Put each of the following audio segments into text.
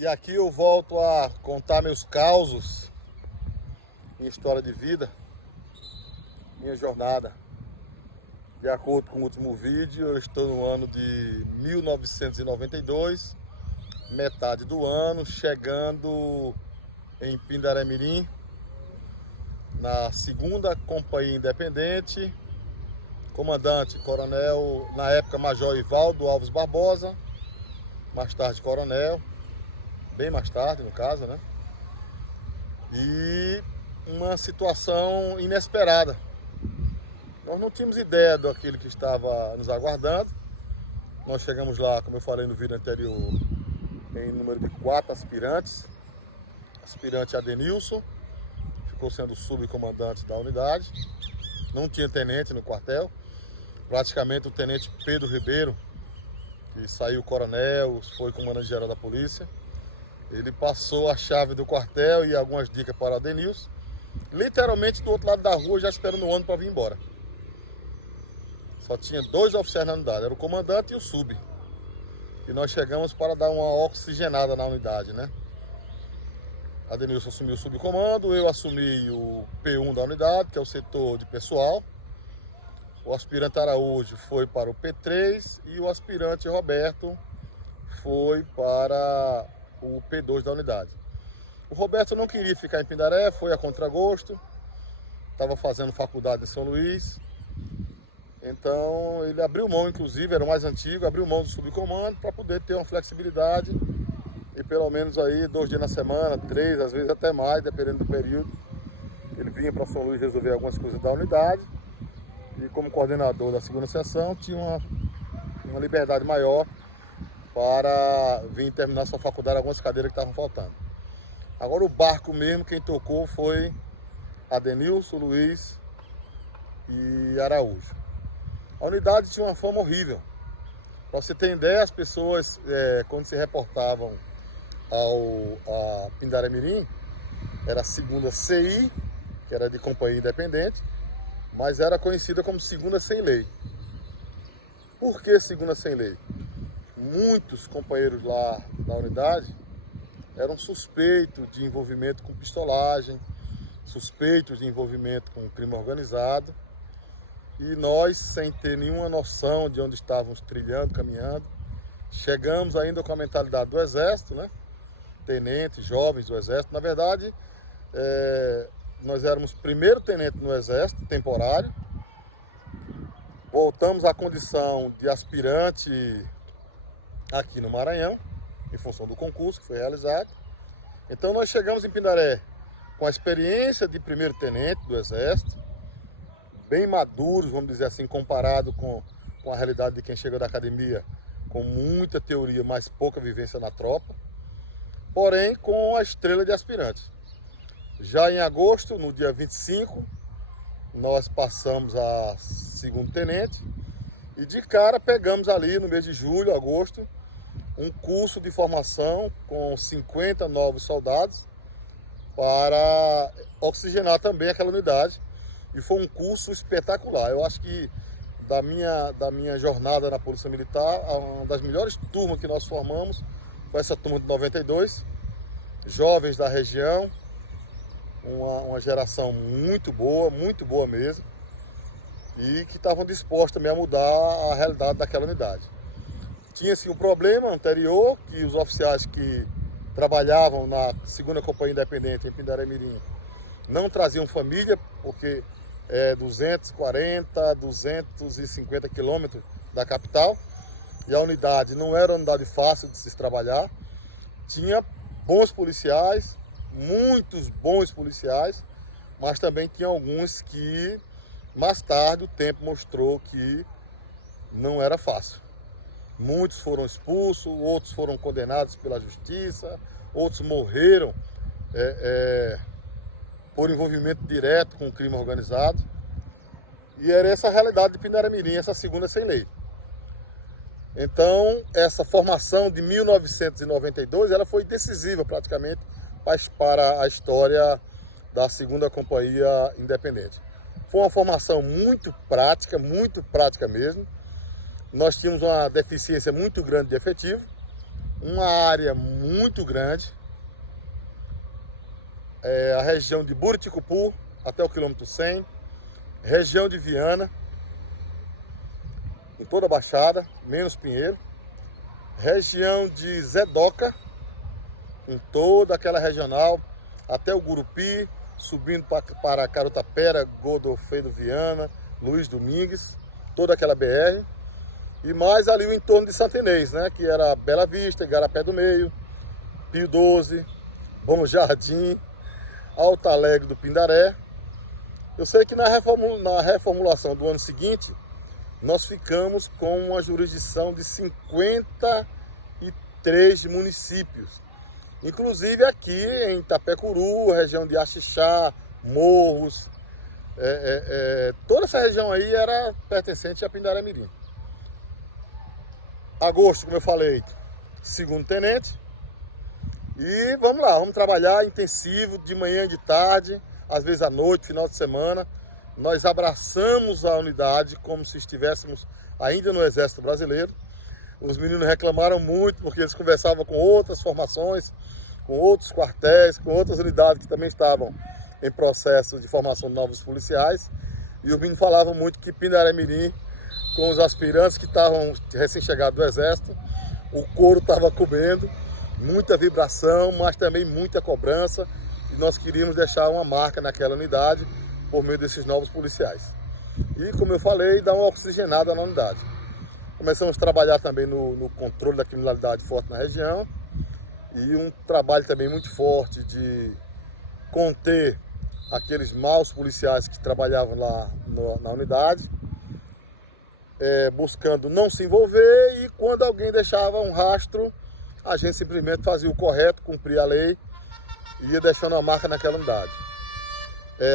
E aqui eu volto a contar meus causos, minha história de vida, minha jornada. De acordo com o último vídeo, eu estou no ano de 1992, metade do ano, chegando em Pindaré-Mirim, na segunda Companhia Independente, comandante, coronel, na época Major Ivaldo Alves Barbosa, mais tarde coronel, bem mais tarde no caso, né? E uma situação inesperada. Nós não tínhamos ideia daquilo que estava nos aguardando. Nós chegamos lá, como eu falei no vídeo anterior, em número de 4 aspirantes. Aspirante Adenilson, ficou sendo subcomandante da unidade. Não tinha tenente no quartel. Praticamente o tenente Pedro Ribeiro, que saiu coronel, foi comandante-geral da polícia, ele passou a chave do quartel e algumas dicas para o Adenilson, literalmente do outro lado da rua, já esperando o ônibus para vir embora. Só tinha 2 oficiais na unidade, era o comandante e o sub. E nós chegamos para dar uma oxigenada na unidade, né? Adenilson assumiu o subcomando, eu assumi o P1 da unidade, que é o setor de pessoal. O aspirante Araújo foi para o P3 e o aspirante Roberto foi para o P2 da unidade. O Roberto não queria ficar em Pindaré, foi a contragosto, estava fazendo faculdade em São Luís, então ele abriu mão, inclusive, era o mais antigo, abriu mão do subcomando para poder ter uma flexibilidade e pelo menos aí 2 dias na semana, 3, às vezes até mais, dependendo do período, ele vinha para São Luís resolver algumas coisas da unidade e como coordenador da segunda seção tinha uma liberdade maior para vir terminar sua faculdade, algumas cadeiras que estavam faltando. Agora o barco mesmo, quem tocou foi Adenilson, Luiz e Araújo. A unidade tinha uma fama horrível. Para você ter ideia, as pessoas, quando se reportavam a Pindaré-Mirim, era a segunda CI, que era de Companhia Independente, mas era conhecida como segunda sem lei. Por que segunda sem lei? Muitos companheiros lá na unidade eram suspeitos de envolvimento com pistolagem, suspeitos de envolvimento com crime organizado, e nós, sem ter nenhuma noção de onde estávamos trilhando, caminhando, chegamos ainda com a mentalidade do Exército, né? Tenentes, jovens do Exército. Na verdade, nós éramos primeiro tenente no Exército, temporário, voltamos à condição de aspirante aqui no Maranhão, em função do concurso que foi realizado. Então nós chegamos em Pindaré com a experiência de primeiro tenente do Exército, bem maduros, vamos dizer assim, comparado com a realidade de quem chega da academia, com muita teoria, mas pouca vivência na tropa, porém com a estrela de aspirantes. Já em agosto, no dia 25, nós passamos a segundo tenente e de cara pegamos ali no mês de julho, agosto, um curso de formação com 50 novos soldados para oxigenar também aquela unidade. E foi um curso espetacular. Eu acho que da minha jornada na Polícia Militar, uma das melhores turmas que nós formamos foi essa turma de 92. Jovens da região, uma geração muito boa mesmo, e que estavam dispostos também a mudar a realidade daquela unidade. Tinha-se um problema anterior, que os oficiais que trabalhavam na segunda Companhia Independente em Pindaré-Mirim não traziam família, porque 240, 250 quilômetros da capital, e a unidade não era uma unidade fácil de se trabalhar. Tinha bons policiais, muitos bons policiais, mas também tinha alguns que, mais tarde, o tempo mostrou que não era fácil. Muitos foram expulsos, outros foram condenados pela justiça, outros morreram por envolvimento direto com o crime organizado. E era essa a realidade de Pindaré-Mirim, essa segunda sem lei. Então, essa formação de 1992, ela foi decisiva praticamente para a história da segunda Companhia Independente. Foi uma formação muito prática mesmo. Nós tínhamos uma deficiência muito grande de efetivo, uma área muito grande, a região de Buriticupu até o quilômetro 100, região de Viana, em toda a Baixada, menos Pinheiro, região de Zedoca, em toda aquela regional, até o Gurupi, subindo para Carutapera, Godofredo Viana, Luiz Domingues, toda aquela BR, e mais ali o entorno de Santa Inês, né, que era Bela Vista, Igarapé do Meio, Pio 12, Bom Jardim, Alto Alegre do Pindaré. Eu sei que na reformulação do ano seguinte, nós ficamos com uma jurisdição de 53 municípios. Inclusive aqui em Itapecuru, região de Axixá, Morros, toda essa região aí era pertencente a Pindaré Mirim. Agosto, como eu falei, segundo tenente. E vamos lá, vamos trabalhar intensivo, de manhã e de tarde, às vezes à noite, final de semana. Nós abraçamos a unidade como se estivéssemos ainda no Exército Brasileiro. Os meninos reclamaram muito porque eles conversavam com outras formações, com outros quartéis, com outras unidades que também estavam em processo de formação de novos policiais. E os meninos falavam muito que Pindaré Mirim, com os aspirantes que estavam recém-chegados do Exército, o couro estava comendo, muita vibração, mas também muita cobrança. E nós queríamos deixar uma marca naquela unidade por meio desses novos policiais. E, como eu falei, dar uma oxigenada na unidade. Começamos a trabalhar também no controle da criminalidade forte na região e um trabalho também muito forte de conter aqueles maus policiais que trabalhavam lá na unidade, buscando não se envolver, e quando alguém deixava um rastro, a gente simplesmente fazia o correto, cumpria a lei e ia deixando a marca naquela unidade.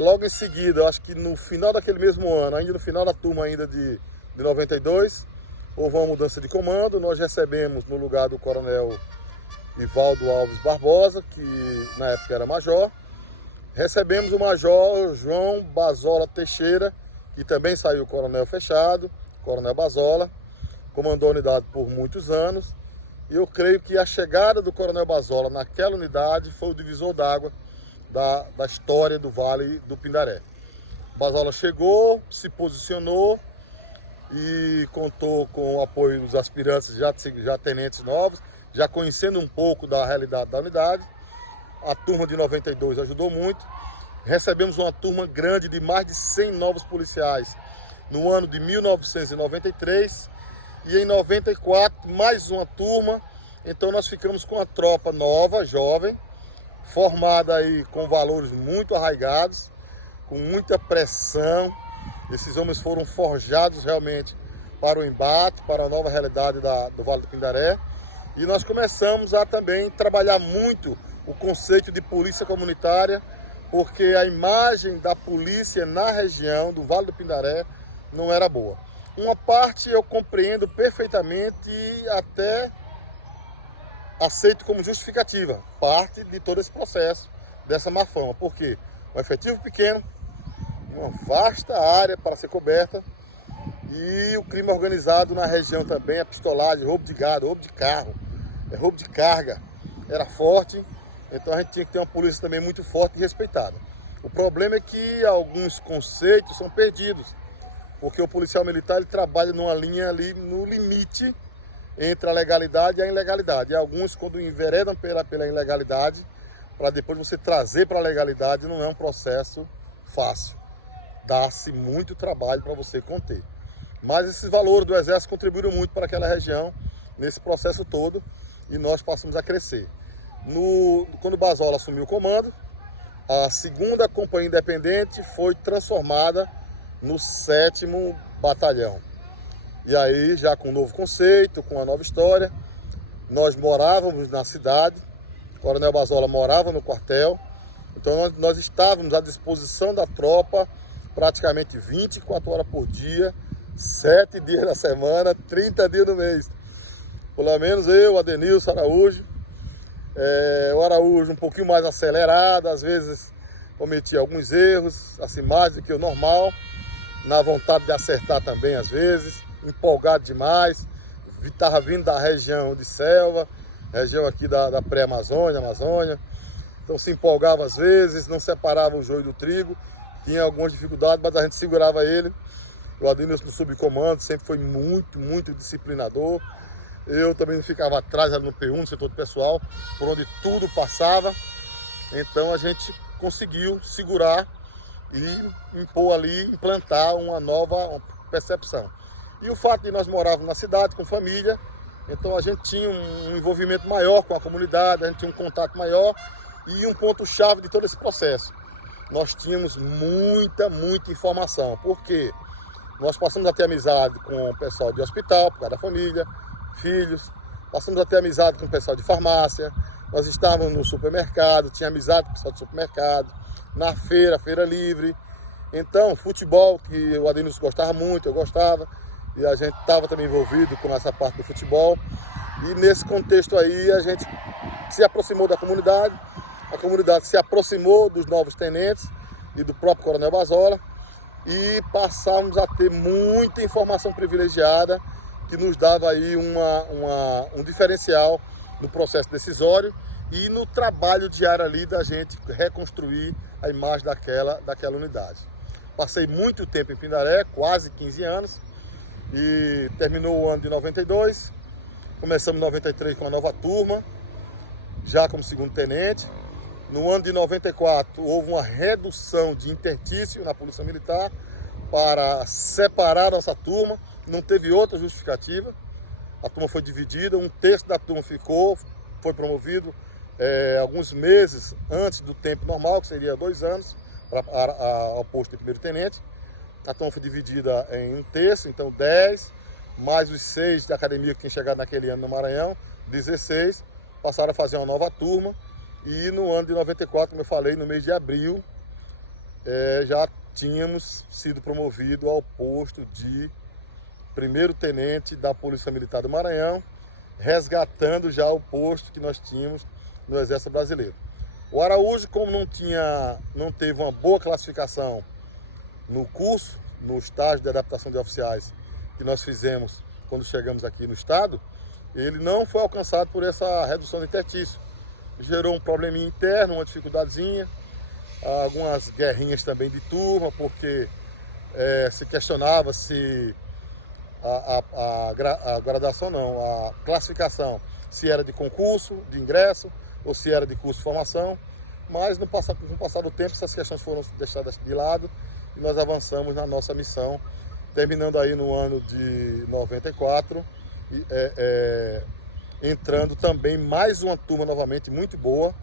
Logo em seguida, eu acho que no final daquele mesmo ano, ainda no final da turma ainda de 92, houve uma mudança de comando. Nós recebemos no lugar do coronel Ivaldo Alves Barbosa, que na época era major, recebemos o major João Bazola Teixeira, que também saiu coronel fechado, coronel Bazola, comandou a unidade por muitos anos, e eu creio que a chegada do coronel Bazola naquela unidade foi o divisor d'água da história do Vale do Pindaré. Bazola chegou, se posicionou e contou com o apoio dos aspirantes, já tenentes novos, já conhecendo um pouco da realidade da unidade. A turma de 92 ajudou muito. Recebemos uma turma grande de mais de 100 novos policiais no ano de 1993, e em 94 mais uma turma. Então nós ficamos com uma tropa nova, jovem, formada aí com valores muito arraigados, com muita pressão. Esses homens foram forjados realmente para o embate, para a nova realidade do Vale do Pindaré. E nós começamos a também trabalhar muito o conceito de polícia comunitária, porque a imagem da polícia na região do Vale do Pindaré não era boa. Uma parte eu compreendo perfeitamente e até aceito como justificativa, parte de todo esse processo, dessa má fama. Por quê? Um efetivo pequeno, uma vasta área para ser coberta, e o crime organizado na região também, a pistolagem, roubo de gado, roubo de carro, roubo de carga, era forte. Então a gente tinha que ter uma polícia também muito forte e respeitada. O problema é que alguns conceitos são perdidos, porque o policial militar ele trabalha numa linha ali no limite entre a legalidade e a ilegalidade. E alguns, quando enveredam pela ilegalidade, para depois você trazer para a legalidade, não é um processo fácil. Dá-se muito trabalho para você conter. Mas esses valores do Exército contribuíram muito para aquela região, nesse processo todo, e nós passamos a crescer. Quando o Bazola assumiu o comando, a 2ª Companhia Independente foi transformada no 7º Batalhão. E aí, já com um novo conceito, com uma nova história, nós morávamos na cidade, o coronel Bazola morava no quartel, então nós estávamos à disposição da tropa praticamente 24 horas por dia, 7 dias na semana, 30 dias no mês. Pelo menos eu, Adenilson Araújo, o Araújo um pouquinho mais acelerado, às vezes cometia alguns erros, assim, mais do que o normal, na vontade de acertar também às vezes, empolgado demais, estava vindo da região de selva, região aqui da pré-Amazônia, Amazônia. Então se empolgava às vezes, não separava o joio do trigo, tinha algumas dificuldades, mas a gente segurava ele. O Adilson no subcomando sempre foi muito disciplinador. Eu também ficava atrás no P1, no setor do pessoal, por onde tudo passava. Então a gente conseguiu segurar e impor ali, implantar uma nova percepção. E o fato de nós morarmos na cidade com família, então a gente tinha um envolvimento maior com a comunidade, a gente tinha um contato maior e um ponto-chave de todo esse processo. Nós tínhamos muita informação, porque nós passamos a ter amizade com o pessoal de hospital, por causa da família, filhos, passamos a ter amizade com o pessoal de farmácia, nós estávamos no supermercado, tinha amizade com o pessoal de supermercado, na feira livre. Então, futebol, que o Adilson gostava muito, eu gostava, e a gente estava também envolvido com essa parte do futebol. E nesse contexto aí, a gente se aproximou da comunidade, a comunidade se aproximou dos novos tenentes e do próprio Coronel Basola, e passamos a ter muita informação privilegiada que nos dava aí um diferencial no processo decisório e no trabalho diário ali da gente reconstruir a imagem daquela unidade. Passei muito tempo em Pindaré, quase 15 anos, e terminou o ano de 92, começamos em 93 com a nova turma, já como segundo tenente. No ano de 94 houve uma redução de interstício na Polícia Militar para separar a nossa turma, não teve outra justificativa. A turma foi dividida, um terço da turma foi promovido alguns meses antes do tempo normal, que seria 2 anos, ao posto de primeiro tenente. A turma foi dividida em um terço, então 10, mais os 6 da academia que tinha chegado naquele ano no Maranhão, 16, passaram a fazer uma nova turma. E no ano de 94, como eu falei, no mês de abril, já tínhamos sido promovido ao posto de primeiro tenente da Polícia Militar do Maranhão, resgatando já o posto que nós tínhamos no Exército Brasileiro. O Araújo, como não teve uma boa classificação no curso, no estágio de adaptação de oficiais que nós fizemos quando chegamos aqui no estado, ele não foi alcançado por essa redução de interstício. Gerou um probleminha interno, uma dificuldadezinha, algumas guerrinhas também de turma, porque se questionava se a graduação não, a classificação, se era de concurso, de ingresso, ou se era de curso de formação, mas com o passar do tempo essas questões foram deixadas de lado e nós avançamos na nossa missão, terminando aí no ano de 94, entrando também mais uma turma novamente muito boa,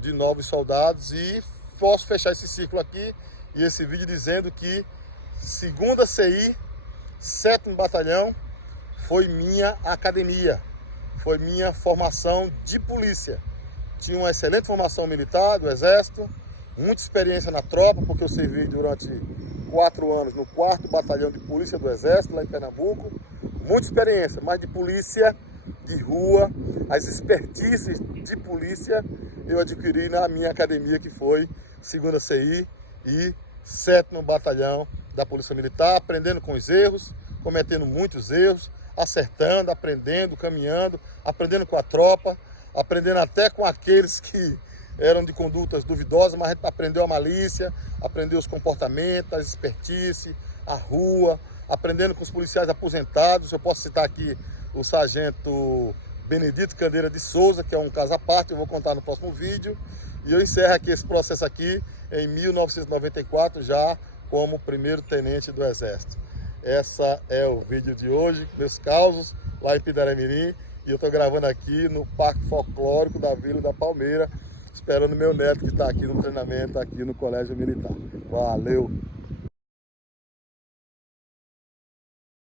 de novos soldados, e posso fechar esse ciclo aqui e esse vídeo dizendo que 2ª CI, 7º Batalhão, foi minha academia, foi minha formação de polícia. Tinha uma excelente formação militar do Exército, muita experiência na tropa, porque eu servi durante 4 anos no 4º Batalhão de Polícia do Exército, lá em Pernambuco. Muita experiência, mas de polícia de rua, as expertises de polícia eu adquiri na minha academia, que foi 2ª CI e 7º Batalhão da Polícia Militar, aprendendo com os erros, cometendo muitos erros, acertando, aprendendo, caminhando, aprendendo com a tropa, aprendendo até com aqueles que eram de condutas duvidosas, mas a gente aprendeu a malícia, aprendeu os comportamentos, a expertise, a rua, aprendendo com os policiais aposentados. Eu posso citar aqui o sargento Benedito Candeira de Souza, que é um caso à parte, eu vou contar no próximo vídeo. E eu encerro aqui esse processo aqui em 1994, já como primeiro tenente do Exército. Essa é o vídeo de hoje, meus causos, lá em Pindaré-Mirim. E eu estou gravando aqui no Parque Folclórico da Vila da Palmeira, esperando meu neto que está aqui no treinamento, aqui no Colégio Militar. Valeu!